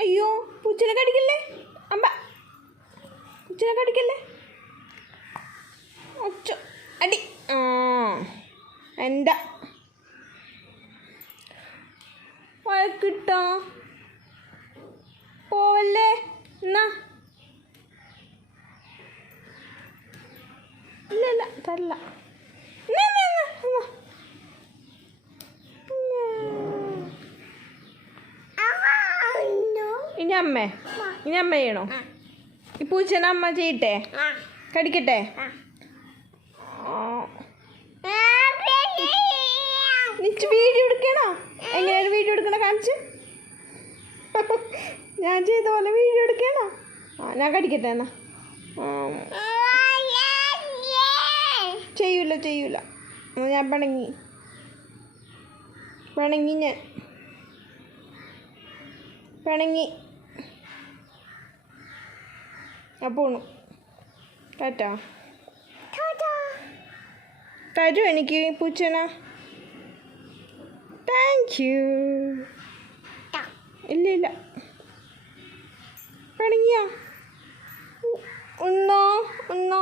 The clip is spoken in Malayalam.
അയ്യോ പൂച്ചനെ കടിക്കല്ലേ അമ്പ, പൂച്ചനെ കടിക്കല്ലേ. ഒച്ച അടി. ആ എൻ്റെ വഴക്കിട്ടോ പോവല്ലേ എന്നാ. ഇല്ല ഇല്ല തരില്ല. ഇനി അമ്മ ചെയ്യണോ? ഈ പൂച്ചനെ അമ്മ ചെയ്യട്ടെ, കടിക്കട്ടെ. വീഡിയോ എടുക്കണോ? എങ്ങനെയാണ് വീഡിയോ എടുക്കണ കാണിച്ച്? ഞാൻ ചെയ്ത പോലെ വീഡിയോ എടുക്കണോ? ഞാൻ കടിക്കട്ടെ എന്നാ. ചെയ്യൂല ഞാൻ പിണങ്ങി ഞാൻ പോണു. ടാറ്റാ. തരൂ എനിക്ക് പൂച്ചന. Thank you. ഇല്ല പിണങ്ങിയോ? ഉണ്ണോ